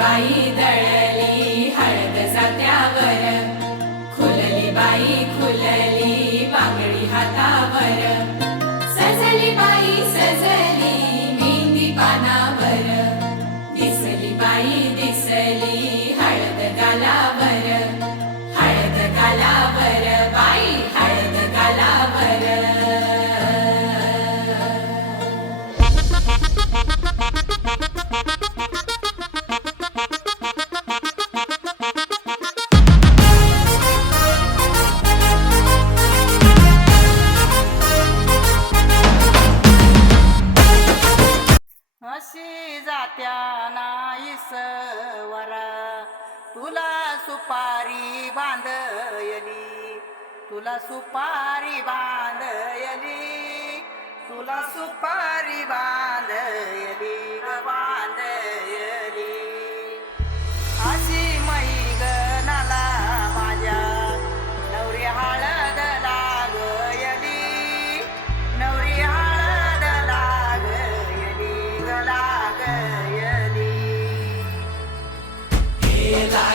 बाई दळली हळद जात्यावर. खुलली बाई खुलली बांगडी हातावर. त्या जात्या वरा. तुला सुपारी बांधयली. तुला सुपारी बांधयली. तुला सुपारी बांधयली ग बांधयली.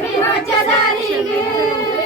भीमाच्या दारी ग.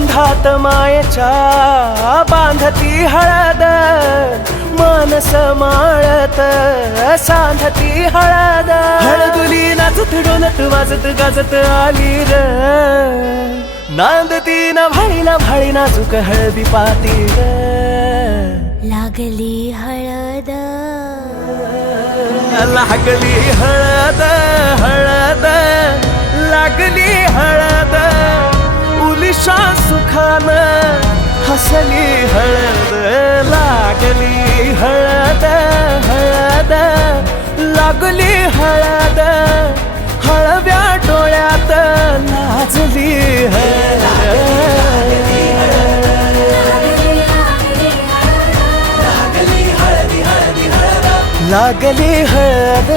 बंधात मायेच्या बांधती हळद मानस माळत सांधती हळद. हळदुली नाचत डोलत वाजत गाजत आली र. नांदती ना भाळीला भाळी नाजूक हळदी पाती र. लागली हळद. लागली हळद हळद लागली हळद. दिशा सुखान हसली हळद लागली हळद हळद लागली हळद हळव्या डोळ्यात लाजली हळद लागली हळद